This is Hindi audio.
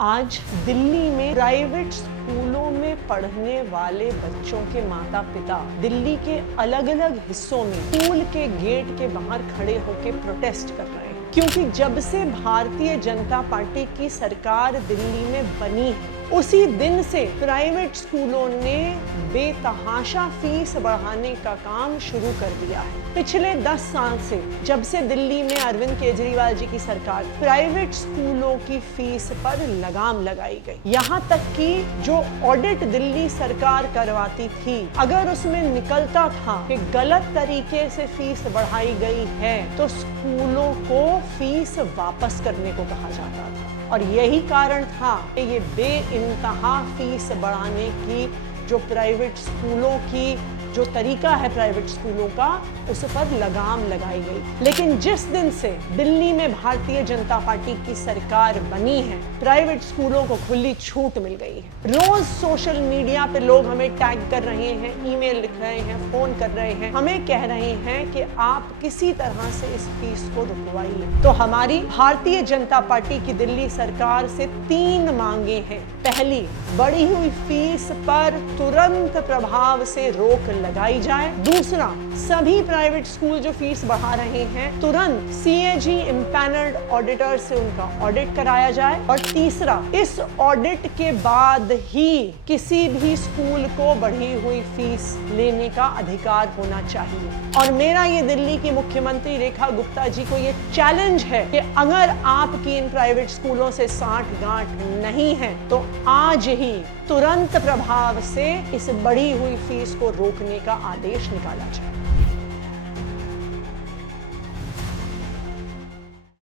आज दिल्ली में प्राइवेट स्कूलों में पढ़ने वाले बच्चों के माता पिता दिल्ली के अलग अलग हिस्सों में स्कूल के गेट के बाहर खड़े होकर प्रोटेस्ट कर रहे हैं, क्योंकि जब से भारतीय जनता पार्टी की सरकार दिल्ली में बनी है उसी दिन से प्राइवेट स्कूलों ने बेतहाशा फीस बढ़ाने का काम शुरू कर दिया है। पिछले 10 साल से जब से दिल्ली में अरविंद केजरीवाल जी की सरकार प्राइवेट स्कूलों की फीस पर लगाम लगाई गई। यहाँ तक कि जो ऑडिट दिल्ली सरकार करवाती थी, अगर उसमें निकलता था कि गलत तरीके से फीस बढ़ाई गई है तो स्कूलों को फीस वापस करने को कहा जाता था। और यही कारण था कि ये बेइंतहा फीस बढ़ाने की जो प्राइवेट स्कूलों की जो तरीका है प्राइवेट स्कूलों का, उस पर लगाम लगाई गई। लेकिन जिस दिन से दिल्ली में भारतीय जनता पार्टी की सरकार बनी है, प्राइवेट स्कूलों को खुली छूट मिल गई है। रोज सोशल मीडिया पे लोग हमें टैग कर रहे हैं, ईमेल लिख रहे हैं, फोन कर रहे हैं, हमें कह रहे हैं कि आप किसी तरह से इस फीस को रुकवाइए। तो हमारी भारतीय जनता पार्टी की दिल्ली सरकार से 3 मांगे हैं। पहली, बढ़ी हुई फीस पर तुरंत प्रभाव से रोक लगाई जाए। दूसरा, सभी प्राइवेट स्कूल जो फीस बढ़ा रहे हैं तुरंत CAG इम्पैनल्ड ऑडिटर से उनका ऑडिट कराया जाए। और तीसरा, इस ऑडिट के बाद ही किसी भी स्कूल को बढ़ी हुई फीस लेने का अधिकार होना चाहिए। और मेरा ये दिल्ली की मुख्यमंत्री रेखा गुप्ता जी को ये चैलेंज है कि अगर आपकी इन प्राइवेट स्कूलों से साठगांठ नहीं है तो आज ही तुरंत प्रभाव से इस बढ़ी हुई फीस को रोकने का आदेश निकाला जाए।